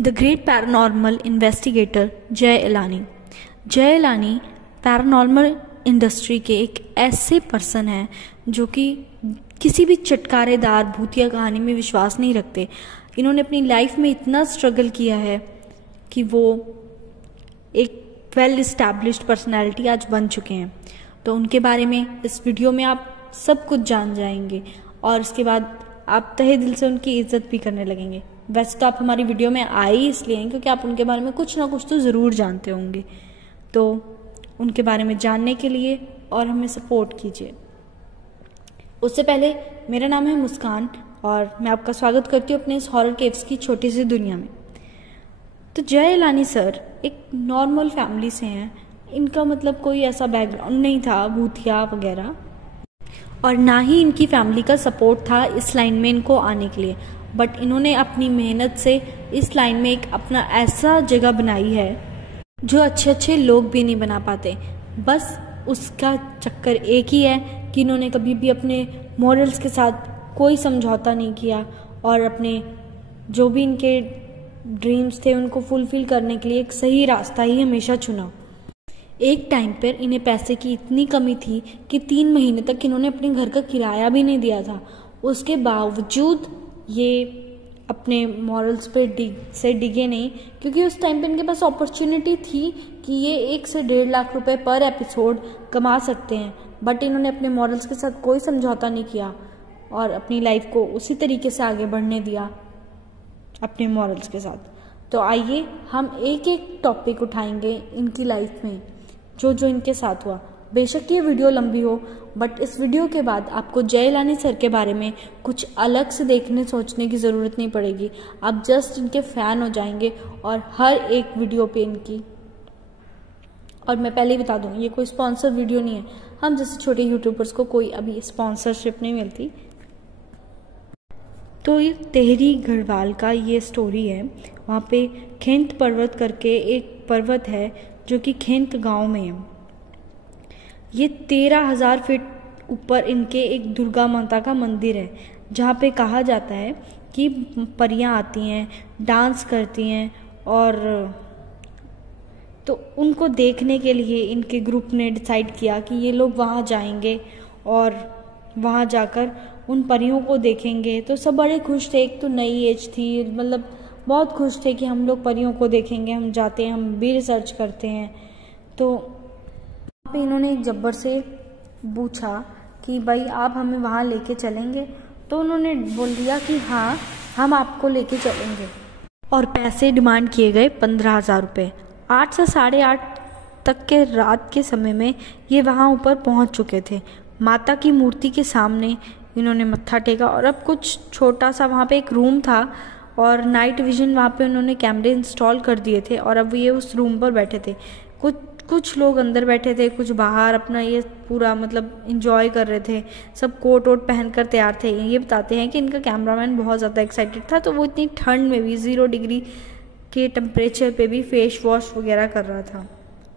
The great paranormal investigator जय इलानी। जय इलानी paranormal industry के एक ऐसे पर्सन हैं जो कि किसी भी चटकारेदार भूतिया कहानी में विश्वास नहीं रखते। इन्होंने अपनी लाइफ में इतना स्ट्रगल किया है कि वो एक वेल इस्टेब्लिश्ड पर्सनैलिटी आज बन चुके हैं। तो उनके बारे में इस वीडियो में आप सब कुछ जान जाएंगे और इसके बाद आप तहे दिल से उनकी इज्जत भी करने लगेंगे। वैसे तो आप हमारी वीडियो में आए ही इसलिए हैं क्योंकि आप उनके बारे में कुछ ना कुछ तो ज़रूर जानते होंगे। तो उनके बारे में जानने के लिए और हमें सपोर्ट कीजिए। उससे पहले मेरा नाम है मुस्कान और मैं आपका स्वागत करती हूँ अपने इस हॉरर केव्स की छोटी सी दुनिया में। तो जय इलानी सर एक नॉर्मल फैमिली से हैं। इनका मतलब कोई ऐसा बैकग्राउंड नहीं था भूतिया वगैरह, और ना ही इनकी फैमिली का सपोर्ट था इस लाइन में इनको आने के लिए। बट इन्होंने अपनी मेहनत से इस लाइन में एक अपना ऐसा जगह बनाई है जो अच्छे अच्छे लोग भी नहीं बना पाते। बस उसका चक्कर एक ही है कि इन्होंने कभी भी अपने मॉरल्स के साथ कोई समझौता नहीं किया और अपने जो भी इनके ड्रीम्स थे उनको फुलफिल करने के लिए एक सही रास्ता ही हमेशा चुना। एक टाइम पर इन्हें पैसे की इतनी कमी थी कि 3 महीने तक इन्होंने अपने घर का किराया भी नहीं दिया था। उसके बावजूद ये अपने मॉरल्स पे डिगे नहीं, क्योंकि उस टाइम पे इनके पास अपॉर्चुनिटी थी कि ये 1 से 1.5 लाख रुपए पर एपिसोड कमा सकते हैं। बट इन्होंने अपने मॉरल्स के साथ कोई समझौता नहीं किया और अपनी लाइफ को उसी तरीके से आगे बढ़ने दिया अपने मॉरल्स के साथ। तो आइए हम एक एक टॉपिक उठाएंगे इनकी लाइफ में जो जो इनके साथ हुआ। बेशक ये वीडियो लंबी हो, बट इस वीडियो के बाद आपको जय इलानी सर के बारे में कुछ अलग से देखने सोचने की ज़रूरत नहीं पड़ेगी। आप जस्ट इनके फ़ैन हो जाएंगे और हर एक वीडियो पे इनकी, और मैं पहले ही बता दूँ ये कोई स्पॉन्सर वीडियो नहीं है। हम जैसे छोटे यूट्यूबर्स को कोई अभी स्पॉन्सरशिप नहीं मिलती। तो ये तेहरी गढ़वाल का ये स्टोरी है। वहाँ पे खेंत पर्वत करके एक पर्वत है जो कि खेंत गांव में है। ये 13,000 फीट ऊपर इनके एक दुर्गा माता का मंदिर है जहाँ पे कहा जाता है कि परियां आती हैं, डांस करती हैं, और तो उनको देखने के लिए इनके ग्रुप ने डिसाइड किया कि ये लोग वहाँ जाएंगे और वहाँ जाकर उन परियों को देखेंगे। तो सब बड़े खुश थे। एक तो नई एज थी, मतलब बहुत खुश थे कि हम लोग परियों को देखेंगे, हम जाते हैं, हम भी रिसर्च करते हैं। तो वहाँ पे इन्होंने एक जब्बर से पूछा कि भाई आप हमें वहाँ लेके चलेंगे? तो उन्होंने बोल दिया कि हाँ हम आपको लेके चलेंगे, और पैसे डिमांड किए गए 15,000 रुपये। 8 से 8:30 तक के रात के समय में ये वहाँ ऊपर पहुँच चुके थे। माता की मूर्ति के सामने इन्होंने मत्था टेका और अब कुछ छोटा सा वहाँ पे एक रूम था और नाइट विजन वहाँ पे उन्होंने कैमरे इंस्टॉल कर दिए थे, और अब ये उस रूम पर बैठे थे। कुछ लोग अंदर बैठे थे, कुछ बाहर अपना ये पूरा मतलब इंजॉय कर रहे थे। सब कोट वोट पहनकर तैयार थे। ये बताते हैं कि इनका कैमरामैन बहुत ज़्यादा एक्साइटेड था, तो वो इतनी ठंड में भी 0 डिग्री के टेम्परेचर पे भी फेस वॉश वगैरह कर रहा था।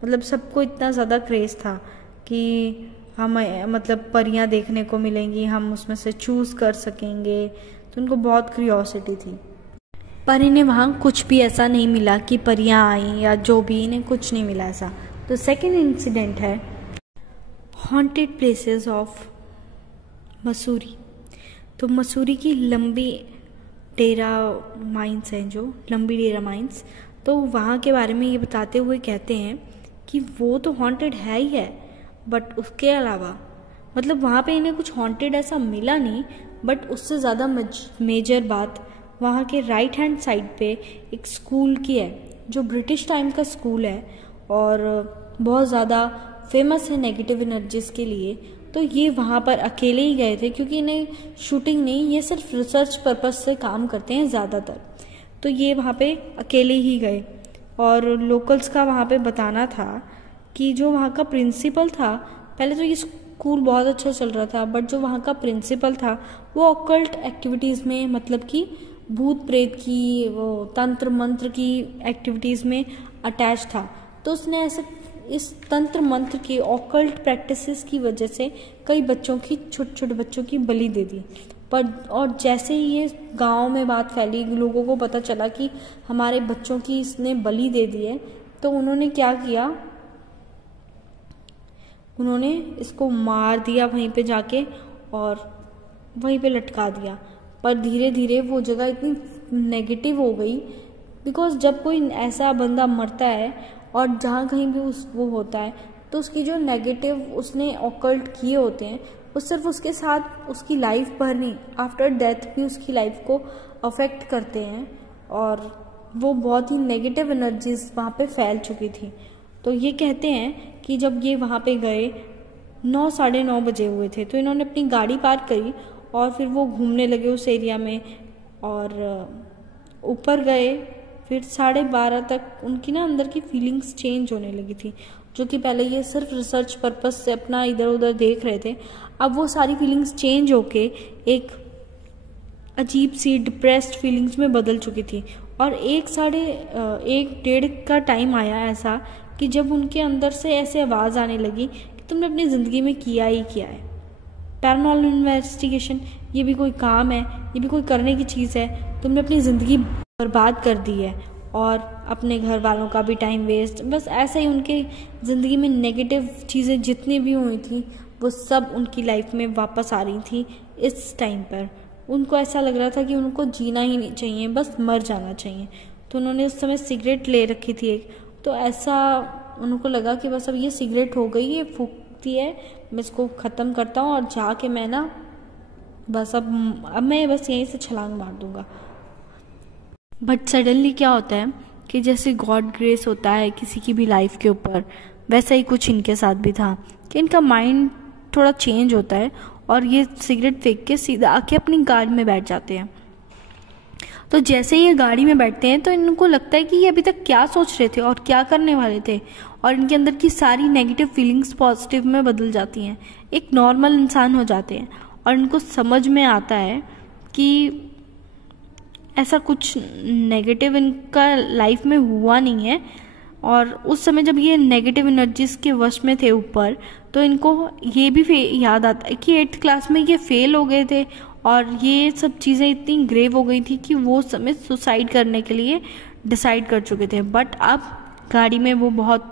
मतलब सबको इतना ज़्यादा क्रेज़ था कि हम मतलब परियां देखने को मिलेंगी, हम उसमें से चूज़ कर सकेंगे। तो उनको बहुत क्यूरियोसिटी थी। पर इन्हें वहाँ कुछ भी ऐसा नहीं मिला कि परियां आई या जो भी, इन्हें कुछ नहीं मिला ऐसा। तो सेकंड इंसिडेंट है हॉन्टेड प्लेसेस ऑफ मसूरी। तो मसूरी की लंबी डेरा माइंस हैं, जो लंबी डेरा माइंस, तो वहाँ के बारे में ये बताते हुए कहते हैं कि वो तो हॉन्टेड है ही है, बट उसके अलावा मतलब वहाँ पे इन्हें कुछ हॉन्टेड ऐसा मिला नहीं। बट उससे ज़्यादा मेजर बात वहाँ के राइट हैंड साइड पे एक स्कूल की है जो ब्रिटिश टाइम का स्कूल है और बहुत ज़्यादा फेमस है नेगेटिव एनर्जीज के लिए। तो ये वहाँ पर अकेले ही गए थे क्योंकि इन्हें शूटिंग नहीं, ये सिर्फ रिसर्च पर्पस से काम करते हैं ज़्यादातर। तो ये वहाँ पे अकेले ही गए और लोकल्स का वहाँ पे बताना था कि जो वहाँ का प्रिंसिपल था, पहले तो ये स्कूल बहुत अच्छा चल रहा था, बट जो वहाँ का प्रिंसिपल था वो ऑकल्ट एक्टिविटीज़ में, मतलब कि भूत प्रेत की, वो तंत्र मंत्र की एक्टिविटीज़ में अटैच था। तो उसने ऐसे इस तंत्र मंत्र की ऑकल्ट प्रैक्टिसेस की वजह से कई बच्चों की, छोटे छोटे बच्चों की बलि दे दी। पर और जैसे ही ये गांव में बात फैली, लोगों को पता चला कि हमारे बच्चों की इसने बलि दे दी है, तो उन्होंने क्या किया, उन्होंने इसको मार दिया वहीं पे जाके और वहीं पे लटका दिया। पर धीरे धीरे वो जगह इतनी नेगेटिव हो गई, बिकॉज जब कोई ऐसा बंदा मरता है और जहाँ कहीं भी वो होता है, तो उसकी जो नेगेटिव उसने ऑकल्ट किए होते हैं वो सिर्फ उसके साथ उसकी लाइफ भर नहीं, आफ्टर डेथ भी उसकी लाइफ को अफेक्ट करते हैं। और वो बहुत ही नेगेटिव एनर्जीज वहाँ पे फैल चुकी थी। तो ये कहते हैं कि जब ये वहाँ पे गए 9 साढ़े 9 बजे हुए थे, तो इन्होंने अपनी गाड़ी पार्क करी और फिर वो घूमने लगे उस एरिया में और ऊपर गए। फिर 12:30 तक उनकी ना अंदर की फीलिंग्स चेंज होने लगी थी, जो कि पहले ये सिर्फ रिसर्च पर्पस से अपना इधर उधर देख रहे थे, अब वो सारी फीलिंग्स चेंज होके एक अजीब सी डिप्रेस्ड फीलिंग्स में बदल चुकी थी। और 1-1:30 का टाइम आया ऐसा कि जब उनके अंदर से ऐसे आवाज़ आने लगी कि तुमने अपनी ज़िंदगी में किया ही क्या है। पैरानॉर्मल इन्वेस्टिगेशन ये भी कोई काम है, ये भी कोई करने की चीज़ है, तुमने अपनी ज़िंदगी बर्बाद कर दी है और अपने घर वालों का भी टाइम वेस्ट। बस ऐसे ही उनके ज़िंदगी में नेगेटिव चीज़ें जितनी भी हुई थी वो सब उनकी लाइफ में वापस आ रही थी। इस टाइम पर उनको ऐसा लग रहा था कि उनको जीना ही नहीं चाहिए, बस मर जाना चाहिए। तो उन्होंने उस समय सिगरेट ले रखी थी एक, तो ऐसा उनको लगा कि बस अब ये सिगरेट हो गई, ये फूकती है, मैं इसको ख़त्म करता हूँ और जाके मैं ना बस अब मैं बस यहीं से छलांग मार दूंगा। बट सडनली क्या होता है कि जैसे गॉड ग्रेस होता है किसी की भी लाइफ के ऊपर, वैसा ही कुछ इनके साथ भी था कि इनका माइंड थोड़ा चेंज होता है और ये सिगरेट फेंक के सीधा आके अपनी गाड़ी में बैठ जाते हैं। तो जैसे ये गाड़ी में बैठते हैं तो इनको लगता है कि ये अभी तक क्या सोच रहे थे और क्या करने वाले थे, और इनके अंदर की सारी नेगेटिव फीलिंग्स पॉजिटिव में बदल जाती हैं, एक नॉर्मल इंसान हो जाते हैं। और इनको समझ में आता है कि ऐसा कुछ नेगेटिव इनका लाइफ में हुआ नहीं है। और उस समय जब ये नेगेटिव एनर्जीज के वश में थे ऊपर, तो इनको ये भी याद आता है कि 8th क्लास में ये फेल हो गए थे और ये सब चीज़ें इतनी ग्रेव हो गई थी कि वो समय सुसाइड करने के लिए डिसाइड कर चुके थे। बट अब गाड़ी में वो बहुत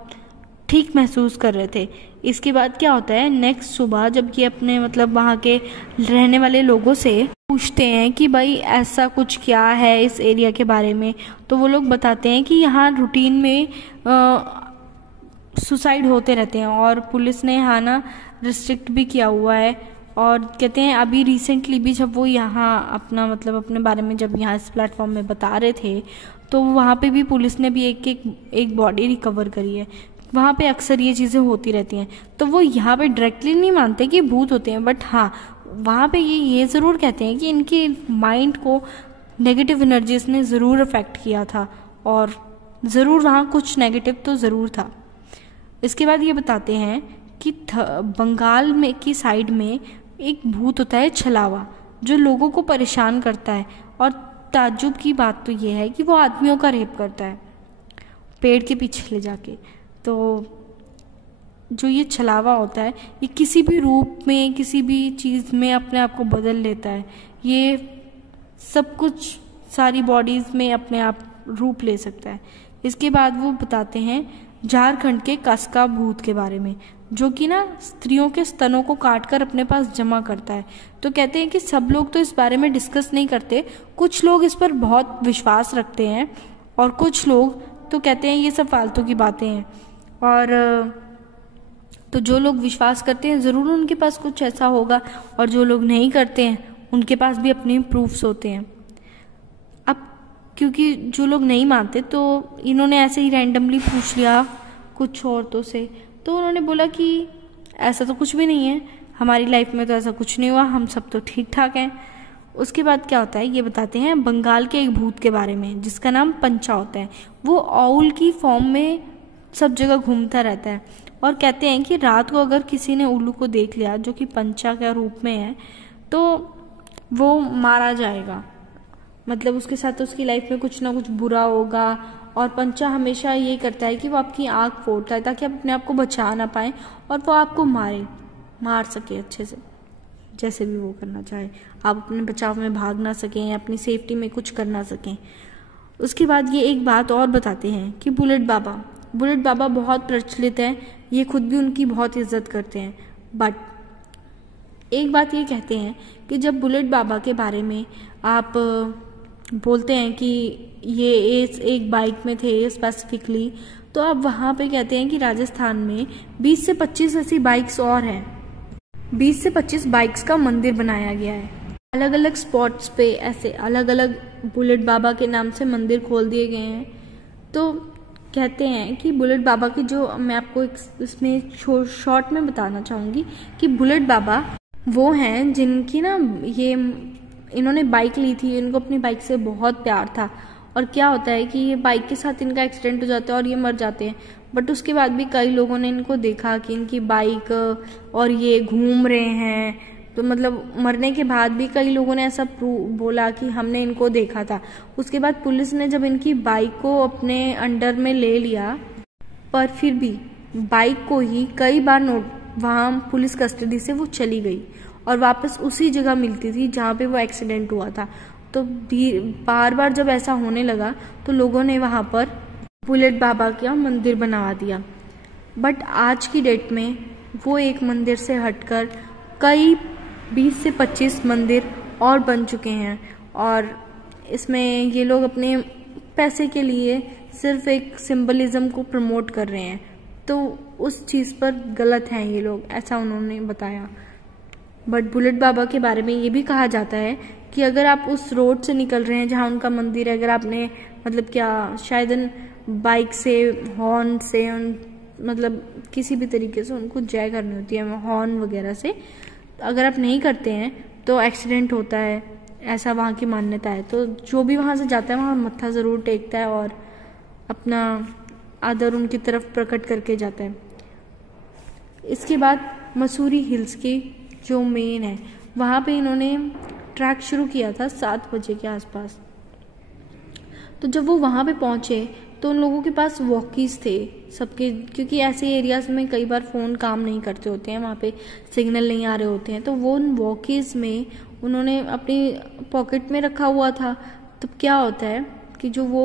ठीक महसूस कर रहे थे। इसके बाद क्या होता है, नेक्स्ट सुबह जब ये अपने मतलब वहाँ के रहने वाले लोगों से पूछते हैं कि भाई ऐसा कुछ क्या है इस एरिया के बारे में, तो वो लोग बताते हैं कि यहाँ रूटीन में सुसाइड होते रहते हैं और पुलिस ने यहाँ ना रिस्ट्रिक्ट भी किया हुआ है। और कहते हैं अभी रिसेंटली भी जब वो यहाँ अपना मतलब अपने बारे में जब यहाँ इस प्लेटफॉर्म में बता रहे थे, तो वहाँ पे भी पुलिस ने भी एक बॉडी रिकवर करी है। वहाँ पे अक्सर ये चीज़ें होती रहती हैं। तो वो यहाँ पे डायरेक्टली नहीं मानते कि भूत होते हैं, बट हाँ वहाँ पे ये ज़रूर कहते हैं कि इनके माइंड को नेगेटिव एनर्जीज ने ज़रूर अफेक्ट किया था और ज़रूर वहाँ कुछ नेगेटिव तो ज़रूर था। इसके बाद ये बताते हैं कि बंगाल में की साइड में एक भूत होता है छलावा, जो लोगों को परेशान करता है। और ताज्जुब की बात तो ये है कि वो आदमियों का रेप करता है पेड़ के पीछे ले जाके। तो जो ये छलावा होता है ये किसी भी रूप में किसी भी चीज़ में अपने आप को बदल लेता है। ये सब कुछ सारी बॉडीज़ में अपने आप रूप ले सकता है। इसके बाद वो बताते हैं झारखंड के कसका भूत के बारे में, जो कि ना स्त्रियों के स्तनों को काटकर अपने पास जमा करता है। तो कहते हैं कि सब लोग तो इस बारे में डिस्कस नहीं करते, कुछ लोग इस पर बहुत विश्वास रखते हैं और कुछ लोग तो कहते हैं ये सब फालतू की बातें हैं। और तो जो लोग विश्वास करते हैं ज़रूर उनके पास कुछ ऐसा होगा, और जो लोग नहीं करते हैं उनके पास भी अपने प्रूफ्स होते हैं। अब क्योंकि जो लोग नहीं मानते तो इन्होंने ऐसे ही रैंडमली पूछ लिया कुछ औरतों से, तो उन्होंने बोला कि ऐसा तो कुछ भी नहीं है, हमारी लाइफ में तो ऐसा कुछ नहीं हुआ, हम सब तो ठीक ठाक हैं। उसके बाद क्या होता है ये बताते हैं बंगाल के एक भूत के बारे में जिसका नाम पंचा होता है। वो आउल की फॉर्म में सब जगह घूमता रहता है और कहते हैं कि रात को अगर किसी ने उल्लू को देख लिया जो कि पंचा के रूप में है, तो वो मारा जाएगा। मतलब उसके साथ उसकी लाइफ में कुछ ना कुछ बुरा होगा। और पंचा हमेशा ये करता है कि वो आपकी आँख फोड़ता है ताकि आप अपने आप को बचा ना पाए और वो आपको मार सके अच्छे से। जैसे भी वो करना चाहे, आप अपने बचाव में भाग ना सकें या अपनी सेफ्टी में कुछ कर ना सकें। उसके बाद ये एक बात और बताते हैं कि बुलेट बाबा बहुत प्रचलित है, ये खुद भी उनकी बहुत इज्जत करते हैं। बट एक बात ये कहते हैं कि जब बुलेट बाबा के बारे में आप बोलते हैं कि ये एक बाइक में थे स्पेसिफिकली, तो आप वहाँ पे कहते हैं कि राजस्थान में 20 से 25 ऐसी बाइक्स और हैं। 20 से 25 बाइक्स का मंदिर बनाया गया है। अलग अलग स्पॉट्स पे ऐसे अलग अलग बुलेट बाबा के नाम से मंदिर खोल दिए गए हैं। तो कहते हैं कि बुलेट बाबा की, जो मैं आपको इसमें शॉर्ट में बताना चाहूँगी कि बुलेट बाबा वो हैं जिनकी ना इन्होंने बाइक ली थी, इनको अपनी बाइक से बहुत प्यार था। और क्या होता है कि ये बाइक के साथ इनका एक्सीडेंट हो जाता है और ये मर जाते हैं। बट उसके बाद भी कई लोगों ने इनको देखा कि इनकी बाइक और ये घूम रहे हैं, तो मतलब मरने के बाद भी कई लोगों ने ऐसा बोला कि हमने इनको देखा था। उसके बाद पुलिस ने जब इनकी बाइक को अपने अंडर में ले लिया, पर फिर भी बाइक को ही कई बार वहाँ पुलिस कस्टडी से वो चली गई और वापस उसी जगह मिलती थी जहाँ पे वो एक्सीडेंट हुआ था। तो बार बार जब ऐसा होने लगा तो लोगों ने वहाँ पर बुलेट बाबा का मंदिर बनवा दिया। बट आज की डेट में वो एक मंदिर से हटकर कई 20 से 25 मंदिर और बन चुके हैं, और इसमें ये लोग अपने पैसे के लिए सिर्फ एक सिंबलिज्म को प्रमोट कर रहे हैं। तो उस चीज़ पर गलत हैं ये लोग, ऐसा उन्होंने बताया। बट बुलेट बाबा के बारे में ये भी कहा जाता है कि अगर आप उस रोड से निकल रहे हैं जहाँ उनका मंदिर है, अगर आपने मतलब क्या शायद बाइक से हॉर्न से मतलब किसी भी तरीके से उनको जय करनी होती है हॉर्न वगैरह से, अगर आप नहीं करते हैं तो एक्सीडेंट होता है, ऐसा वहाँ की मान्यता है। तो जो भी वहाँ से जाता है वहाँ मत्था ज़रूर टेकता है और अपना आदर उनकी तरफ प्रकट करके जाता है। इसके बाद मसूरी हिल्स की जो मेन है, वहाँ पे इन्होंने ट्रैक शुरू किया था 7 बजे के आसपास। तो जब वो वहाँ पे पहुँचे तो उन लोगों के पास वॉकीज़ थे सबके, क्योंकि ऐसे एरियाज़ में कई बार फ़ोन काम नहीं करते होते हैं, वहाँ पे सिग्नल नहीं आ रहे होते हैं। तो वो उन वॉकीज़ में उन्होंने अपनी पॉकेट में रखा हुआ था। तब क्या होता है कि जो वो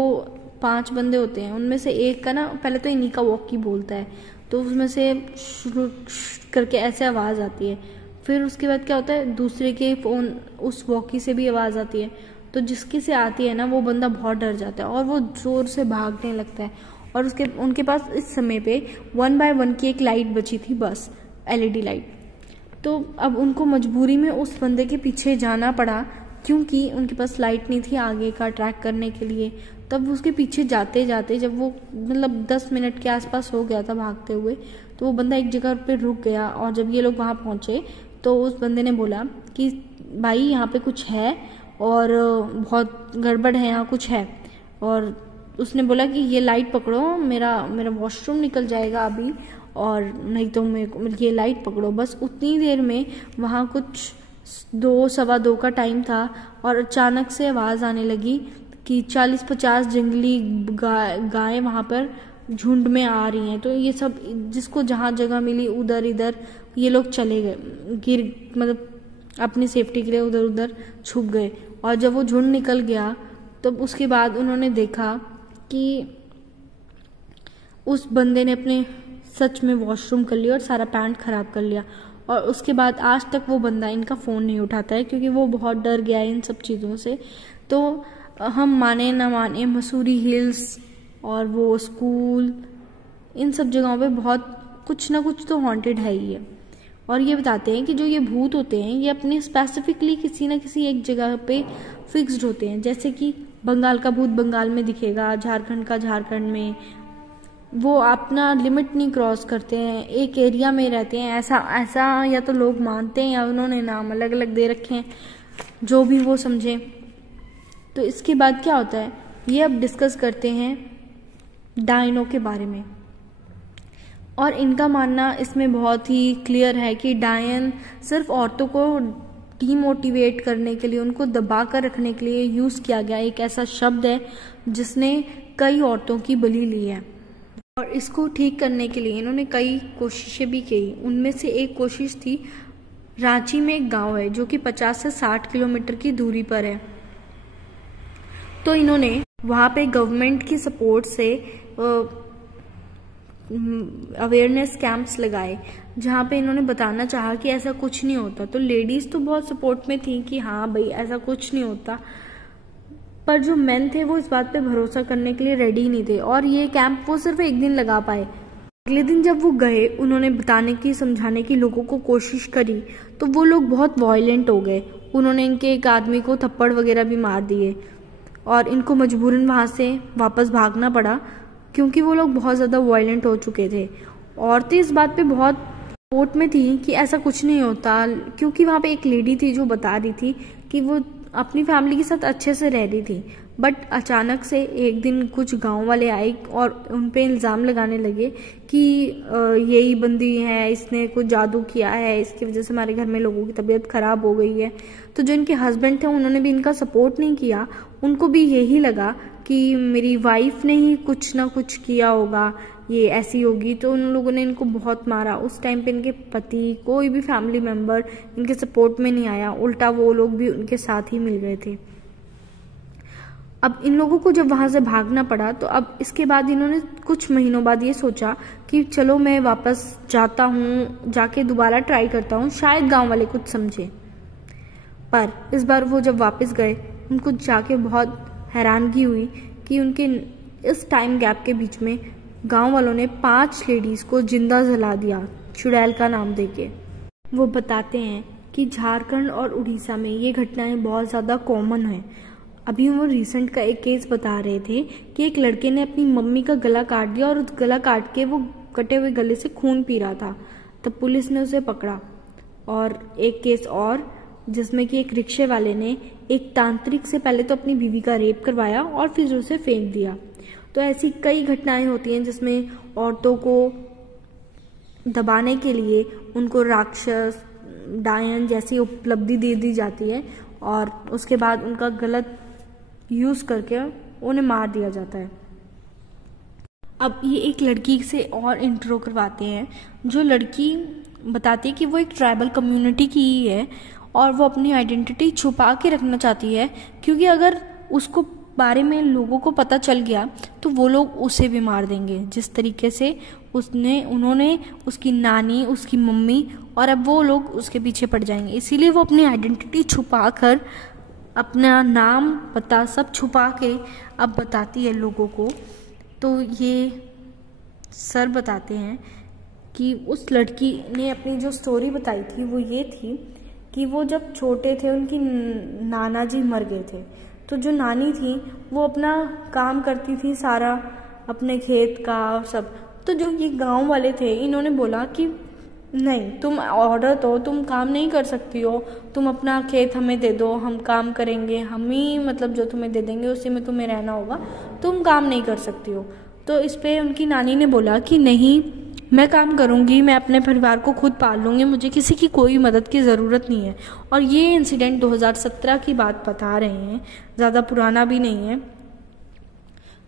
5 बंदे होते हैं उनमें से एक का ना, पहले तो इन्हीं का वॉकी बोलता है, तो उसमें से शुरू करके ऐसे आवाज़ आती है। फिर उसके बाद क्या होता है, दूसरे के फ़ोन उस वॉकी से भी आवाज़ आती है। तो जिसकी से आती है ना, वो बंदा बहुत डर जाता है और वो ज़ोर से भागने लगता है। और उनके पास इस समय पे 1 बाय 1 की एक लाइट बची थी, बस LED लाइट। तो अब उनको मजबूरी में उस बंदे के पीछे जाना पड़ा, क्योंकि उनके पास लाइट नहीं थी आगे का ट्रैक करने के लिए। तब उसके पीछे जाते जाते जब वो मतलब 10 मिनट के आसपास हो गया था भागते हुए, तो वो बंदा एक जगह पे रुक गया। और जब ये लोग वहाँ पहुँचे तो उस बंदे ने बोला कि भाई यहाँ पे कुछ है और बहुत गड़बड़ है, यहाँ कुछ है। और उसने बोला कि ये लाइट पकड़ो, मेरा वॉशरूम निकल जाएगा अभी, और नहीं तो ये लाइट पकड़ो। बस उतनी देर में वहाँ कुछ 2 सवा 2 का टाइम था और अचानक से आवाज़ आने लगी कि 40-50 जंगली गायें वहाँ पर झुंड में आ रही हैं। तो ये सब जिसको जहाँ जगह मिली उधर इधर ये लोग चले गए, मतलब अपनी सेफ्टी के लिए उधर उधर छुप गए। और जब वो झुंड निकल गया तो उसके बाद उन्होंने देखा कि उस बंदे ने अपने सच में वॉशरूम कर लिया और सारा पैंट खराब कर लिया। और उसके बाद आज तक वो बंदा इनका फ़ोन नहीं उठाता है, क्योंकि वो बहुत डर गया है इन सब चीज़ों से। तो हम माने ना माने, मसूरी हिल्स और वो स्कूल, इन सब जगहों पे बहुत कुछ ना कुछ तो हॉन्टेड है ही है। और ये बताते हैं कि जो ये भूत होते हैं ये अपने स्पेसिफिकली किसी न किसी एक जगह पे फिक्स्ड होते हैं। जैसे कि बंगाल का भूत बंगाल में दिखेगा, झारखंड का झारखंड में, वो अपना लिमिट नहीं क्रॉस करते हैं, एक एरिया में रहते हैं। ऐसा या तो लोग मानते हैं या उन्होंने नाम अलग अलग दे रखे हैं, जो भी वो समझे। तो इसके बाद क्या होता है, ये अब डिस्कस करते हैं डायनो के बारे में। और इनका मानना इसमें बहुत ही क्लियर है कि डायन सिर्फ औरतों को डीमोटिवेट करने के लिए, उनको दबा कर रखने के लिए यूज़ किया गया एक ऐसा शब्द है जिसने कई औरतों की बलि ली है। और इसको ठीक करने के लिए इन्होंने कई कोशिशें भी की। उनमें से एक कोशिश थी रांची में एक गांव है जो कि 50 से 60 किलोमीटर की दूरी पर है। तो इन्होंने वहाँ पे गवर्नमेंट की सपोर्ट से अवेयरनेस कैंप्स लगाए, जहाँ पे इन्होंने बताना चाहा कि ऐसा कुछ नहीं होता। तो लेडीज तो बहुत सपोर्ट में थी कि हाँ भाई ऐसा कुछ नहीं होता, पर जो मेन थे वो इस बात पे भरोसा करने के लिए रेडी नहीं थे। और ये कैंप वो सिर्फ एक दिन लगा पाए। अगले दिन जब वो गए, उन्होंने बताने की, समझाने की लोगों को कोशिश करी, तो वो लोग बहुत वायलेंट हो गए। उन्होंने इनके एक आदमी को थप्पड़ वगैरह भी मार दिए और इनको मजबूरन वहाँ से वापस भागना पड़ा, क्योंकि वो लोग बहुत ज़्यादा वायलेंट हो चुके थे। औरतें इस बात पे बहुत सपोर्ट में थी कि ऐसा कुछ नहीं होता, क्योंकि वहाँ पे एक लेडी थी जो बता रही थी कि वो अपनी फैमिली के साथ अच्छे से रह रही थी। बट अचानक से एक दिन कुछ गांव वाले आए और उन पे इल्ज़ाम लगाने लगे कि यही बंदी है, इसने कुछ जादू किया है, इसकी वजह से हमारे घर में लोगों की तबीयत ख़राब हो गई है। तो जो इनके हस्बैंड थे उन्होंने भी इनका सपोर्ट नहीं किया। उनको भी यही लगा कि मेरी वाइफ ने ही कुछ ना कुछ किया होगा, ये ऐसी होगी। तो उन लोगों ने इनको बहुत मारा। उस टाइम पे इनके पति, कोई भी फैमिली मेम्बर इनके सपोर्ट में नहीं आया, उल्टा वो लोग भी उनके साथ ही मिल गए थे। अब इन लोगों को जब वहाँ से भागना पड़ा, तो अब इसके बाद इन्होंने कुछ महीनों बाद ये सोचा कि चलो मैं वापस जाता हूँ, जाके दोबारा ट्राई करता हूँ, शायद गांव वाले कुछ समझे। पर इस बार वो जब वापस गए, उनको जाके बहुत हैरानगी हुई कि उनके इस टाइम गैप के बीच में गांव वालों ने 5 लेडीज को जिंदा जला दिया, चुड़ैल का नाम देके। वो बताते हैं कि झारखंड और उड़ीसा में ये घटनाएं बहुत ज़्यादा कॉमन है। अभी वो रिसेंट का एक केस बता रहे थे कि एक लड़के ने अपनी मम्मी का गला काट दिया और उस गला काट के वो कटे हुए गले से खून पी रहा था, तब पुलिस ने उसे पकड़ा। और एक केस और जिसमें कि एक रिक्शे वाले ने एक तांत्रिक से पहले तो अपनी बीवी का रेप करवाया और फिर उसे फेंक दिया। तो ऐसी कई घटनाएं होती हैं जिसमें औरतों को दबाने के लिए उनको राक्षस, डायन जैसी उपलब्धि दे दी जाती है और उसके बाद उनका गलत यूज करके उन्हें मार दिया जाता है। अब ये एक लड़की से और इंट्रो करवाते हैं। जो लड़की बताती है कि वो एक ट्राइबल कम्युनिटी की ही है और वो अपनी आइडेंटिटी छुपा के रखना चाहती है, क्योंकि अगर उसको बारे में लोगों को पता चल गया तो वो लोग उसे भी मार देंगे, जिस तरीके से उन्होंने उसकी नानी, उसकी मम्मी और अब वो लोग उसके पीछे पड़ जाएंगे। इसीलिए वो अपनी आइडेंटिटी छुपा कर, अपना नाम पता सब छुपा के अब बताती है लोगों को। तो ये सर बताते हैं कि उस लड़की ने अपनी जो स्टोरी बताई थी वो ये थी कि वो जब छोटे थे उनकी नाना जी मर गए थे। तो जो नानी थी वो अपना काम करती थी सारा, अपने खेत का सब। तो जो ये गांव वाले थे इन्होंने बोला कि नहीं, तुम औरत हो, तुम काम नहीं कर सकती हो, तुम अपना खेत हमें दे दो, हम काम करेंगे, हम ही मतलब जो तुम्हें दे देंगे उसी में तुम्हें रहना होगा, तुम काम नहीं कर सकती हो। तो इस पे उनकी नानी ने बोला कि नहीं, मैं काम करूंगी, मैं अपने परिवार को खुद पाल लूँगी, मुझे किसी की कोई मदद की ज़रूरत नहीं है। और ये इंसिडेंट 2017 की बात बता रहे हैं, ज़्यादा पुराना भी नहीं है।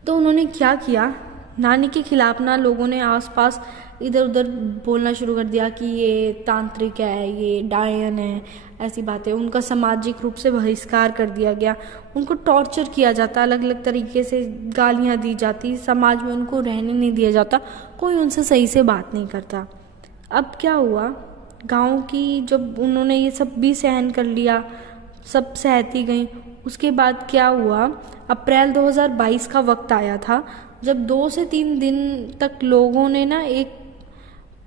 तो उन्होंने क्या किया, नानी के खिलाफ ना लोगों ने आसपास इधर उधर बोलना शुरू कर दिया कि ये तांत्रिक है, ये डायन है, ऐसी बातें। उनका सामाजिक रूप से बहिष्कार कर दिया गया, उनको टॉर्चर किया जाता, अलग अलग तरीके से गालियाँ दी जाती, समाज में उनको रहने नहीं दिया जाता, कोई उनसे सही से बात नहीं करता। अब क्या हुआ, गांव की जब उन्होंने ये सब भी सहन कर लिया, सब सहती गई, उसके बाद क्या हुआ, अप्रैल 2022 का वक्त आया था जब 2 से 3 दिन तक लोगों ने ना एक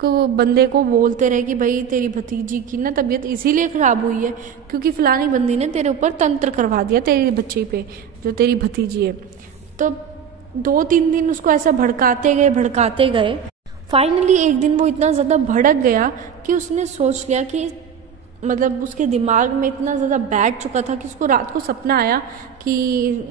बंदे को बोलते रहे कि भाई तेरी भतीजी की ना तबीयत इसीलिए ख़राब हुई है क्योंकि फलानी बंदी ने तेरे ऊपर तंत्र करवा दिया तेरे बच्चे पे, जो तेरी भतीजी है। तो 2-3 दिन उसको ऐसा भड़काते गए। फाइनली एक दिन वो इतना ज़्यादा भड़क गया कि उसने सोच लिया कि मतलब उसके दिमाग में इतना ज़्यादा बैठ चुका था कि उसको रात को सपना आया कि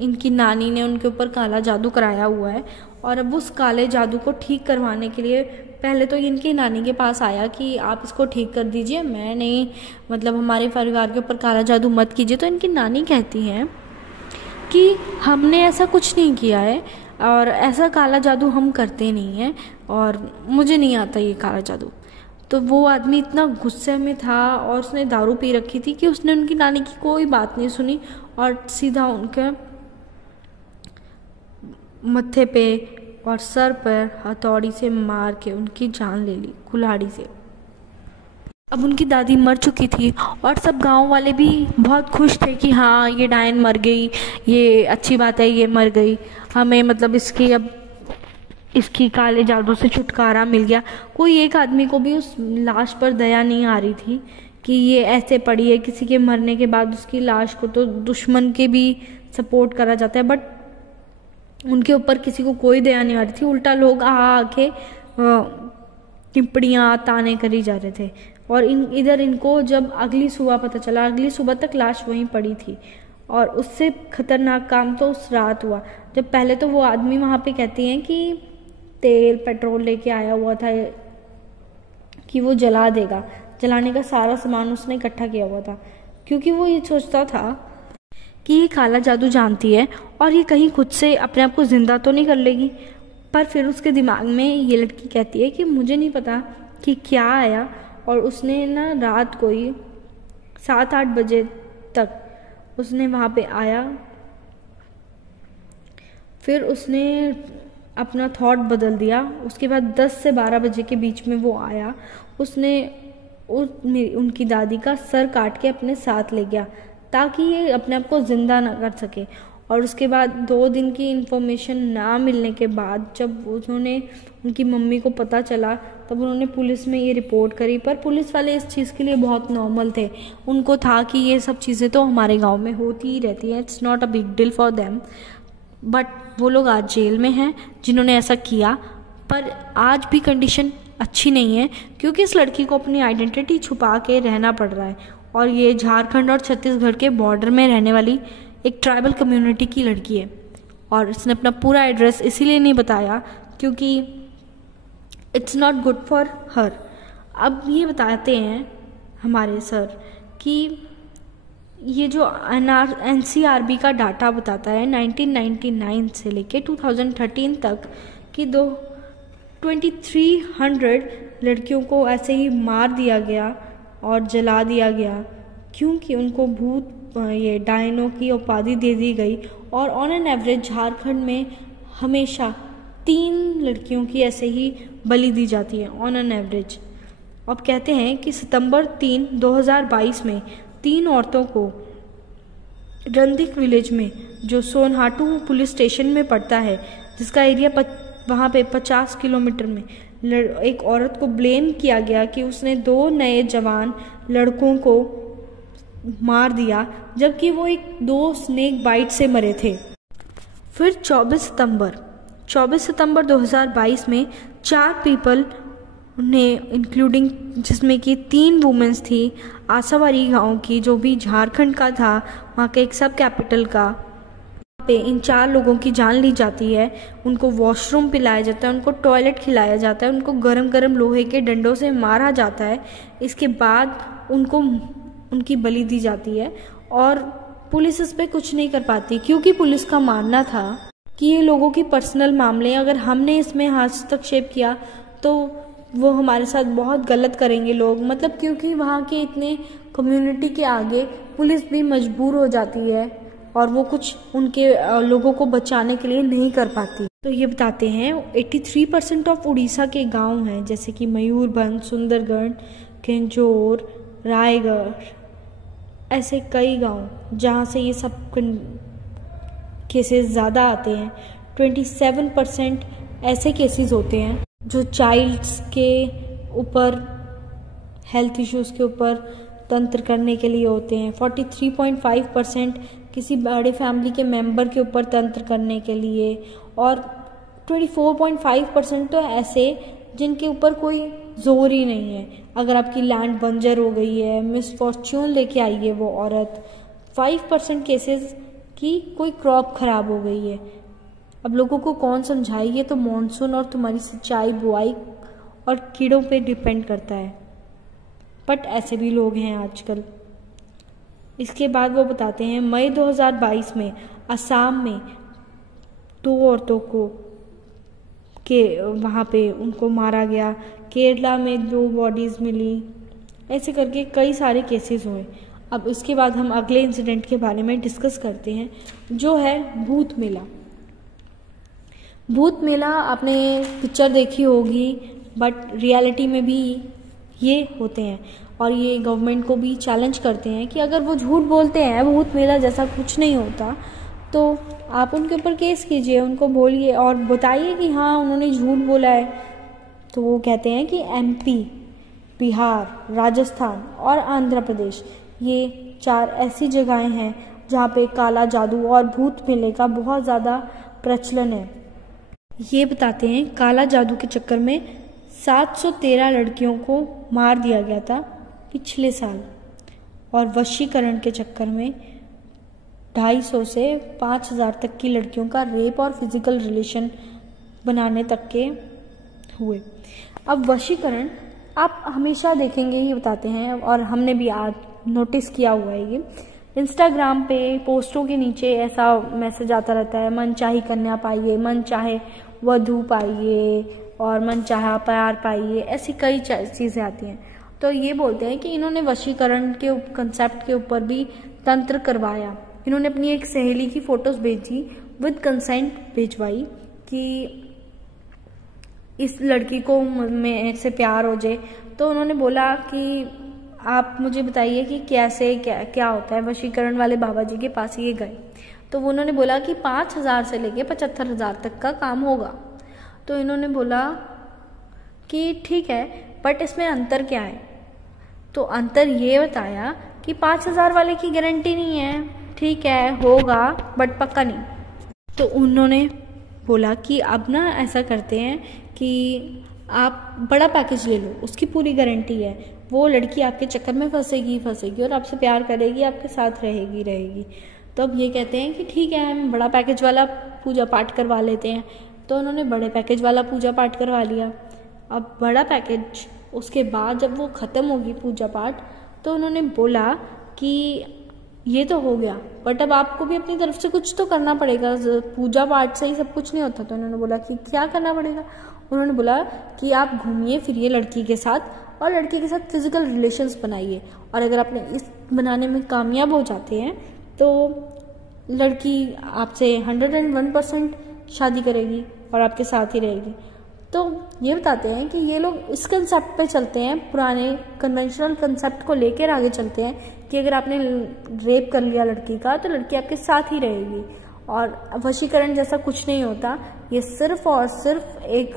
इनकी नानी ने उनके ऊपर काला जादू कराया हुआ है। और अब उस काले जादू को ठीक करवाने के लिए पहले तो इनकी नानी के पास आया कि आप इसको ठीक कर दीजिए, मैं नहीं, मतलब हमारे परिवार के ऊपर काला जादू मत कीजिए। तो इनकी नानी कहती हैं कि हमने ऐसा कुछ नहीं किया है और ऐसा काला जादू हम करते नहीं हैं और मुझे नहीं आता ये काला जादू। तो वो आदमी इतना गुस्से में था और उसने दारू पी रखी थी कि उसने उनकी नानी की कोई बात नहीं सुनी और सीधा उनके मत्थे पे और सर पर हथौड़ी से मार के उनकी जान ले ली कुल्हाड़ी से। अब उनकी दादी मर चुकी थी और सब गांव वाले भी बहुत खुश थे कि हाँ ये डायन मर गई, ये अच्छी बात है, ये मर गई, हमें मतलब इसकी काले जादू से छुटकारा मिल गया। कोई एक आदमी को भी उस लाश पर दया नहीं आ रही थी कि ये ऐसे पड़ी है। किसी के मरने के बाद उसकी लाश को तो दुश्मन के भी सपोर्ट करा जाता है, बट उनके ऊपर किसी को कोई दया नहीं आ रही थी। उल्टा लोग आके टिप्पणियाँ ताने करी जा रहे थे। और इधर इनको जब अगली सुबह पता चला, अगली सुबह तक लाश वहीं पड़ी थी। और उससे खतरनाक काम तो उस रात हुआ जब पहले तो वो आदमी वहाँ पे कहती हैं कि तेल पेट्रोल लेके आया हुआ था कि वो जला देगा। जलाने का सारा सामान उसने इकट्ठा किया हुआ था क्योंकि वो ये सोचता था कि ये काला जादू जानती है और ये कहीं खुद से अपने आप को जिंदा तो नहीं कर लेगी। पर फिर उसके दिमाग में ये लड़की कहती है कि मुझे नहीं पता कि क्या आया, और उसने ना रात को ही 7-8 बजे तक उसने वहाँ पे आया। फिर उसने अपना थॉट बदल दिया। उसके बाद 10 से 12 बजे के बीच में वो आया। उसने उनकी दादी का सर काट के अपने साथ ले गया ताकि ये अपने आप को ज़िंदा ना कर सके। और उसके बाद 2 दिन की इन्फॉर्मेशन ना मिलने के बाद जब उनकी मम्मी को पता चला तब उन्होंने पुलिस में ये रिपोर्ट करी। पर पुलिस वाले इस चीज़ के लिए बहुत नॉर्मल थे। उनको था कि ये सब चीज़ें तो हमारे गांव में होती ही रहती हैं, it's not a big deal for them. But वो लोग आज जेल में हैं जिन्होंने ऐसा किया। पर आज भी कंडीशन अच्छी नहीं है क्योंकि इस लड़की को अपनी आइडेंटिटी छुपा के रहना पड़ रहा है। और ये झारखंड और छत्तीसगढ़ के बॉर्डर में रहने वाली एक ट्राइबल कम्युनिटी की लड़की है। और इसने अपना पूरा एड्रेस इसीलिए नहीं बताया क्योंकि it's not good for her. अब ये बताते हैं हमारे सर कि ये जो NCRB का डाटा बताता है 1999 से लेके 2013 तक कि 2300 लड़कियों को ऐसे ही मार दिया गया और जला दिया गया क्योंकि उनको भूत ये डायनो की उपाधि दे दी गई। और ऑन एन एवरेज झारखंड में हमेशा 3 लड़कियों की ऐसे ही बलि दी जाती है ऑन एन एवरेज। अब कहते हैं कि सितंबर 3, 2022 में 3 औरतों को रंदिक विलेज में जो सोनहाटू पुलिस स्टेशन में पड़ता है, जिसका एरिया वहाँ पे 50 किलोमीटर में, एक औरत को ब्लेम किया गया कि उसने 2 नए जवान लड़कों को मार दिया जबकि वो 2 स्नेक बाइट से मरे थे। फिर 24 सितंबर 2022 में 4 पीपल ने इंक्लूडिंग जिसमें कि 3 वुमेन्स थी आसावारी गांव की जो भी झारखंड का था, वहाँ के एक सब कैपिटल का। पे इन 4 लोगों की जान ली जाती है। उनको वॉशरूम पिलाया जाता है, उनको टॉयलेट खिलाया जाता है, उनको गरम गरम लोहे के डंडों से मारा जाता है। इसके बाद उनकी बलि दी जाती है और पुलिस इस पे कुछ नहीं कर पाती क्योंकि पुलिस का मानना था कि ये लोगों की पर्सनल मामले, अगर हमने इसमें हस्तक्षेप किया तो वो हमारे साथ बहुत गलत करेंगे लोग। मतलब क्योंकि वहाँ के इतने कम्युनिटी के आगे पुलिस भी मजबूर हो जाती है और वो कुछ उनके लोगों को बचाने के लिए नहीं कर पाती। तो ये बताते हैं 83% ऑफ उड़ीसा के गांव हैं जैसे कि मयूरभंज, सुंदरगढ़, केंजोर, रायगढ़, ऐसे कई गांव जहाँ से ये सब केसेस ज़्यादा आते हैं। 27% ऐसे केसेस होते हैं जो चाइल्ड्स के ऊपर, हेल्थ इश्यूज़ के ऊपर तंत्र करने के लिए होते हैं। 43.5% किसी बड़े फैमिली के मेंबर के ऊपर तंत्र करने के लिए, और 24.5% तो ऐसे जिनके ऊपर कोई जोर ही नहीं है। अगर आपकी लैंड बंजर हो गई है, मिसफॉर्च्यून लेके आई है वो औरत। 5% केसेस की कोई क्रॉप खराब हो गई है। अब लोगों को कौन समझाए, ये तो मॉनसून और तुम्हारी सिंचाई, बुआई और कीड़ों पे डिपेंड करता है। बट ऐसे भी लोग हैं आजकल। इसके बाद वो बताते हैं मई 2022 में असम में 2 औरतों को के वहाँ पे उनको मारा गया। केरला में 2 बॉडीज़ मिली। ऐसे करके कई सारे केसेस हुए। अब इसके बाद हम अगले इंसिडेंट के बारे में डिस्कस करते हैं, जो है भूत मेला। भूत मेला आपने पिक्चर देखी होगी, बट रियलिटी में भी ये होते हैं और ये गवर्नमेंट को भी चैलेंज करते हैं कि अगर वो झूठ बोलते हैं भूत मेला जैसा कुछ नहीं होता, तो आप उनके ऊपर केस कीजिए, उनको बोलिए और बताइए कि हाँ उन्होंने झूठ बोला है। तो वो कहते हैं कि MP, बिहार, राजस्थान और आंध्र प्रदेश, ये 4 ऐसी जगहें हैं जहाँ पे काला जादू और भूत मेले का बहुत ज़्यादा प्रचलन है। ये बताते हैं काला जादू के चक्कर में 713 लड़कियों को मार दिया गया था पिछले साल, और वशीकरण के चक्कर में 250 से 5000 तक की लड़कियों का रेप और फिजिकल रिलेशन बनाने तक के हुए। अब वशीकरण आप हमेशा देखेंगे, ये बताते हैं, और हमने भी आज नोटिस किया हुआ है, ये इंस्टाग्राम पे पोस्टों के नीचे ऐसा मैसेज आता रहता है, मन चाहे कन्या पाइए, मन चाहे वधू पाइए और मन चाहे प्यार पाइए, ऐसी कई चीज़ें आती हैं। तो ये बोलते हैं कि इन्होंने वशीकरण के कंसेप्ट के ऊपर भी तंत्र करवाया। इन्होंने अपनी एक सहेली की फोटोज भेजी, विद कंसेंट भिजवाई कि इस लड़की को मेरे से प्यार हो जाए। तो उन्होंने बोला कि आप मुझे बताइए कि कैसे क्या होता है। वशीकरण वाले बाबा जी के पास ये गए, तो उन्होंने बोला कि 5000 से लेके 75,000 तक का काम होगा। तो इन्होंने बोला कि ठीक है, बट इसमें अंतर क्या है? तो अंतर ये बताया कि 5000 वाले की गारंटी नहीं है, ठीक है होगा बट पक्का नहीं। तो उन्होंने बोला कि अब ना ऐसा करते हैं कि आप बड़ा पैकेज ले लो, उसकी पूरी गारंटी है, वो लड़की आपके चक्कर में फंसेगी और आपसे प्यार करेगी, आपके साथ रहेगी। तो अब ये कहते हैं कि ठीक है हम बड़ा पैकेज वाला पूजा पाठ करवा लेते हैं। तो उन्होंने बड़े पैकेज वाला पूजा पाठ करवा लिया। अब बड़ा पैकेज उसके बाद जब वो ख़त्म होगी पूजा पाठ, तो उन्होंने बोला कि ये तो हो गया, बट अब आपको भी अपनी तरफ से कुछ तो करना पड़ेगा, पूजा पाठ से ही सब कुछ नहीं होता। तो उन्होंने बोला कि क्या करना पड़ेगा? उन्होंने बोला कि आप घूमिए फिरिए लड़की के साथ और लड़की के साथ फिजिकल रिलेशंस बनाइए, और अगर आपने इस बनाने में कामयाब हो जाते हैं तो लड़की आपसे 101% शादी करेगी और आपके साथ ही रहेगी। तो ये बताते हैं कि ये लोग इस कंसेप्ट पे चलते हैं, पुराने कन्वेंशनल कंसेप्ट को लेकर आगे चलते हैं कि अगर आपने रेप कर लिया लड़की का तो लड़की आपके साथ ही रहेगी, और वशीकरण जैसा कुछ नहीं होता। ये सिर्फ और सिर्फ एक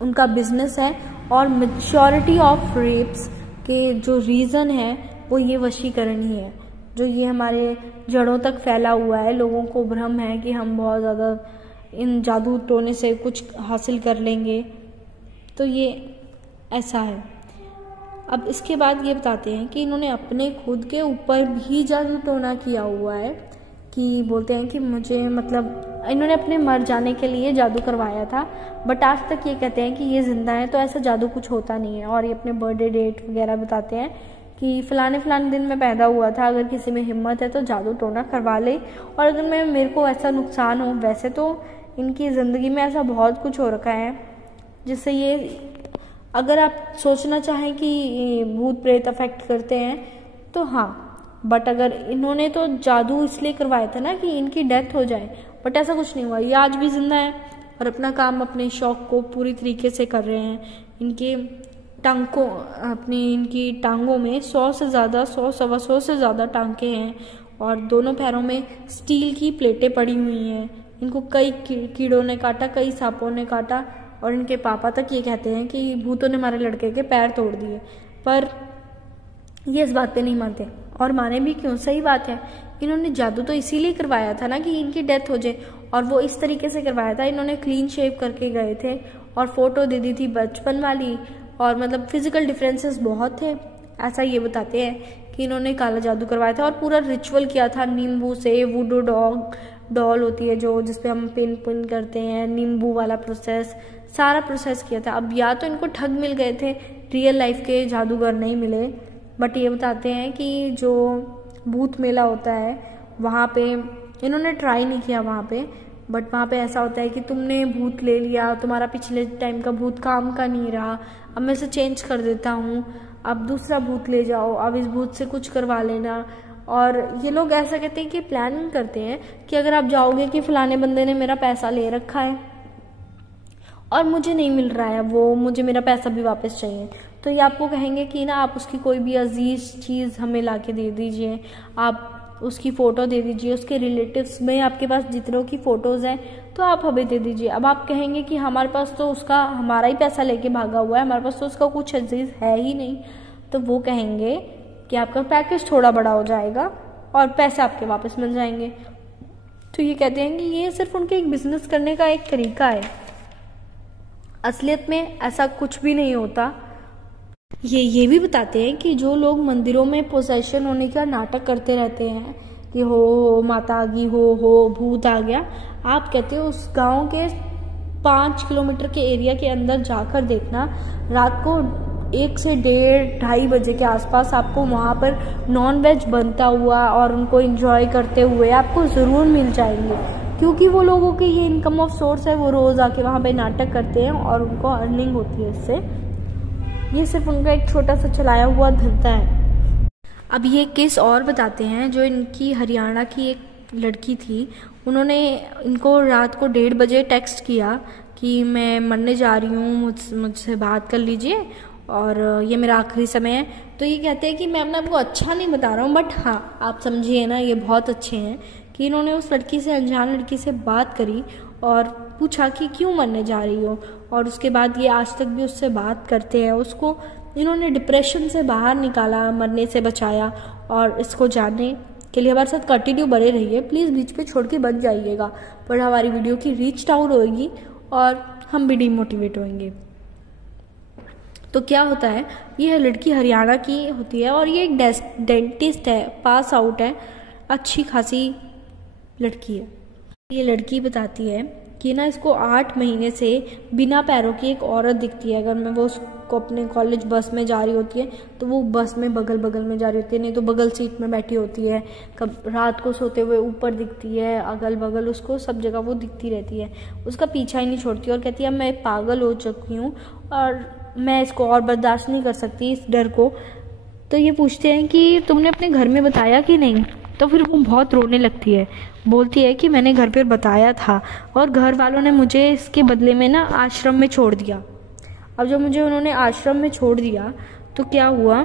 उनका बिजनेस है, और मेजॉरिटी ऑफ रेप्स के जो रीज़न है वो ये वशीकरण ही है, जो ये हमारे जड़ों तक फैला हुआ है। लोगों को भ्रम है कि हम बहुत ज़्यादा इन जादू टोने से कुछ हासिल कर लेंगे, तो ये ऐसा है। अब इसके बाद ये बताते हैं कि इन्होंने अपने खुद के ऊपर भी जादू टोना किया हुआ है, कि बोलते हैं कि मुझे मतलब इन्होंने अपने मर जाने के लिए जादू करवाया था, बट आज तक ये कहते हैं कि ये जिंदा है तो ऐसा जादू कुछ होता नहीं है। और ये अपने बर्थडे डेट वगैरह बताते हैं कि फलाने दिन में पैदा हुआ था, अगर किसी में हिम्मत है तो जादू टोना करवा ले, और अगर मेरे को ऐसा नुकसान हो, वैसे तो इनकी ज़िंदगी में ऐसा बहुत कुछ हो रखा है जिससे ये, अगर आप सोचना चाहें कि भूत प्रेत अफेक्ट करते हैं तो हाँ, बट अगर इन्होंने तो जादू इसलिए करवाया था ना कि इनकी डेथ हो जाए, बट ऐसा कुछ नहीं हुआ। ये आज भी जिंदा है और अपना काम, अपने शौक को पूरी तरीके से कर रहे हैं। इनकी टांगों में 100 से ज़्यादा 100-125 से ज़्यादा टांके हैं, और दोनों पैरों में स्टील की प्लेटें पड़ी हुई हैं। इनको कई कीड़ों ने काटा, कई सांपों ने काटा, और इनके पापा तक ये कहते हैं कि भूतों ने हमारे लड़के के पैर तोड़ दिए, पर ये इस बात पे नहीं मानते, और माने भी क्यों, सही बात है। इन्होंने जादू तो इसीलिए करवाया था ना कि इनकी डेथ हो जाए, और वो इस तरीके से करवाया था। इन्होंने क्लीन शेव करके गए थे और फोटो दे दी थी बचपन वाली, और मतलब फिजिकल डिफरेंसेस बहुत थे। ऐसा ये बताते हैं कि इन्होंने काला जादू करवाया था और पूरा रिचुअल किया था नींबू से। वुडू डॉल होती है जो जिसपे हम पिन करते हैं, नींबू वाला प्रोसेस, सारा प्रोसेस किया था। अब या तो इनको ठग मिल गए थे, रियल लाइफ के जादूगर नहीं मिले, बट ये बताते हैं कि जो भूत मेला होता है वहाँ पे इन्होंने ट्राई नहीं किया वहाँ पे, बट वहाँ पे ऐसा होता है कि तुमने भूत ले लिया, तुम्हारा पिछले टाइम का भूत काम का नहीं रहा, अब मैं इसे चेंज कर देता हूँ, अब दूसरा भूत ले जाओ, अब इस भूत से कुछ करवा लेना। और ये लोग ऐसा कहते हैं कि प्लानिंग करते हैं कि अगर आप जाओगे कि फलाने बंदे ने मेरा पैसा ले रखा है और मुझे नहीं मिल रहा है वो, मुझे मेरा पैसा भी वापस चाहिए, तो ये आपको कहेंगे कि ना आप उसकी कोई भी अजीज चीज़ हमें ला के दे दीजिए, आप उसकी फ़ोटो दे दीजिए, उसके रिलेटिव्स में आपके पास जितनों की फ़ोटोज़ हैं तो आप हमें दे दीजिए। अब आप कहेंगे कि हमारे पास तो उसका हमारा ही पैसा लेके भागा हुआ है, हमारे पास तो उसका कुछ अजीज है ही नहीं, तो वो कहेंगे कि आपका पैकेज थोड़ा बड़ा हो जाएगा और पैसे आपके वापस मिल जाएंगे। तो ये कहते हैं कि ये सिर्फ उनके एक बिजनेस करने का एक तरीका है, असलियत में ऐसा कुछ भी नहीं होता। ये भी बताते हैं कि जो लोग मंदिरों में पोसेशन होने का नाटक करते रहते हैं कि हो माता आ गई, हो भूत आ गया, आप कहते हो उस गांव के 5 किलोमीटर के एरिया के अंदर जाकर देखना, रात को 1 से 1:30-2:30 बजे के आसपास आपको वहाँ पर नॉन-वेज बनता हुआ और उनको एंजॉय करते हुए आपको ज़रूर मिल जाएंगे, क्योंकि वो लोगों की ये इनकम ऑफ सोर्स है, वो रोज़ आके वहाँ पे नाटक करते हैं और उनको अर्निंग होती है इससे। ये सिर्फ उनका एक छोटा सा चलाया हुआ धंधा है। अब ये केस और बताते हैं, जो इनकी हरियाणा की एक लड़की थी, उन्होंने इनको रात को 1:30 बजे टेक्स्ट किया कि मैं मरने जा रही हूँ, मुझसे बात कर लीजिए और ये मेरा आखिरी समय है। तो ये कहते हैं कि मैं अपने आपको अच्छा नहीं बता रहा हूँ, बट हाँ आप समझिए ना, ये बहुत अच्छे हैं कि इन्होंने उस लड़की से, अनजान लड़की से बात करी और पूछा कि क्यों मरने जा रही हो, और उसके बाद ये आज तक भी उससे बात करते हैं। उसको इन्होंने डिप्रेशन से बाहर निकाला, मरने से बचाया। और इसको जानने के लिए हमारे साथ कंटिन्यू बने रहिए, प्लीज़ बीच पे छोड़ के बच जाइएगा, पर हमारी वीडियो की रीच डाउन होगी और हम भी डिमोटिवेट होंगे। तो क्या होता है, ये लड़की हरियाणा की होती है और ये एक डेंटिस्ट है, पास आउट है, अच्छी खासी लड़की है। ये लड़की बताती है कि ना इसको 8 महीने से बिना पैरों की एक औरत दिखती है। अगर मैं वो उसको अपने कॉलेज बस में जा रही होती है तो वो बस में बगल बगल में जा रही होती है, नहीं तो बगल सीट में बैठी होती है, कब रात को सोते हुए ऊपर दिखती है, अगल बगल उसको सब जगह वो दिखती रहती है, उसका पीछा ही नहीं छोड़ती और कहती है मैं पागल हो चुकी हूँ और मैं इसको और बर्दाश्त नहीं कर सकती इस डर को। तो ये पूछते हैं कि तुमने अपने घर में बताया कि नहीं, तो फिर वो बहुत रोने लगती है, बोलती है कि मैंने घर पर बताया था और घर वालों ने मुझे इसके बदले में ना आश्रम में छोड़ दिया। अब जब मुझे उन्होंने आश्रम में छोड़ दिया तो क्या हुआ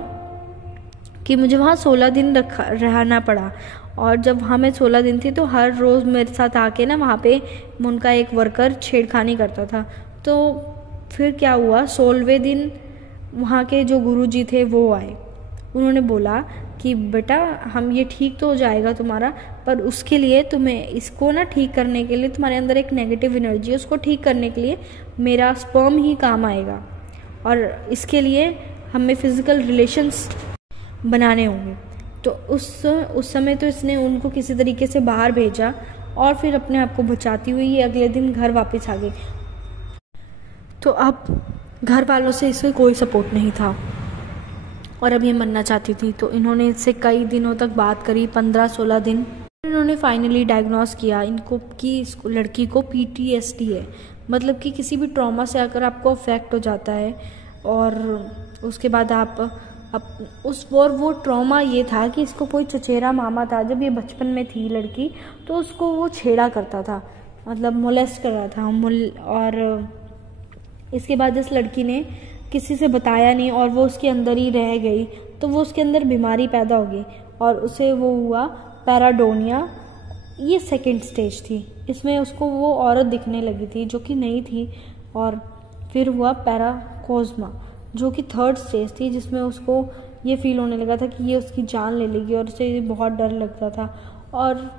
कि मुझे वहाँ 16 दिन रहना पड़ा, और जब वहाँ मैं 16 दिन थी तो हर रोज़ मेरे साथ आके ना वहाँ पे उनका एक वर्कर छेड़खानी करता था। तो फिर क्या हुआ, 16वें दिन वहाँ के जो गुरुजी थे वो आए, उन्होंने बोला कि बेटा हम ये ठीक तो हो जाएगा तुम्हारा, पर उसके लिए तुम्हें इसको ना ठीक करने के लिए, तुम्हारे अंदर एक नेगेटिव एनर्जी है, उसको ठीक करने के लिए मेरा स्पर्म ही काम आएगा और इसके लिए हमें फिजिकल रिलेशंस बनाने होंगे। तो उस समय तो इसने उनको किसी तरीके से बाहर भेजा और फिर अपने आप को बचाती हुई ये अगले दिन घर वापस आ गई। तो अब घर वालों से इससे कोई सपोर्ट नहीं था और अब ये मरना चाहती थी। तो इन्होंने इससे कई दिनों तक बात करी, 15-16 दिन। इन्होंने फाइनली डायग्नोस किया इनको कि इस लड़की को PTSD है, मतलब कि किसी भी ट्रॉमा से अगर आपको अफेक्ट हो जाता है और उसके बाद आप वो ट्रॉमा ये था कि इसको कोई चचेरा मामा था, जब ये बचपन में थी लड़की तो उसको वो छेड़ा करता था, मतलब मोलेस्ट कर रहा था। और इसके बाद इस लड़की ने किसी से बताया नहीं और वो उसके अंदर ही रह गई, तो वो उसके अंदर बीमारी पैदा हो गई और उसे वो हुआ पैराडोनिया। ये सेकंड स्टेज थी, इसमें उसको वो औरत दिखने लगी थी जो कि नहीं थी, और फिर हुआ पैराकोस्मा जो कि थर्ड स्टेज थी, जिसमें उसको ये फील होने लगा था कि ये उसकी जान ले लेगी और उसे बहुत डर लगता था। और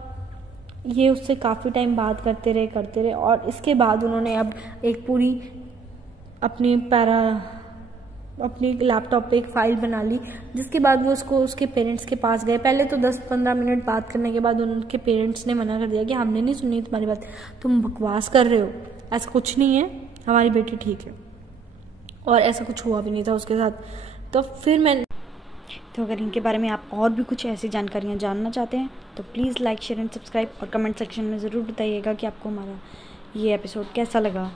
ये उससे काफ़ी टाइम बात करते रहे और इसके बाद उन्होंने अब एक पूरी अपनी लैपटॉप पे एक फ़ाइल बना ली, जिसके बाद वो उसके पेरेंट्स के पास गए। पहले तो 10-15 मिनट बात करने के बाद उनके पेरेंट्स ने मना कर दिया कि हमने नहीं सुनी तुम्हारी बात, तुम बकवास कर रहे हो, ऐसा कुछ नहीं है, हमारी बेटी ठीक है। और ऐसा कुछ हुआ भी नहीं था उसके साथ। तो फिर तो अगर इनके बारे में आप और भी कुछ ऐसी जानकारियाँ जानना चाहते हैं तो please like share and subscribe और कमेंट सेक्शन में ज़रूर बताइएगा कि आपको हमारा ये एपिसोड कैसा लगा।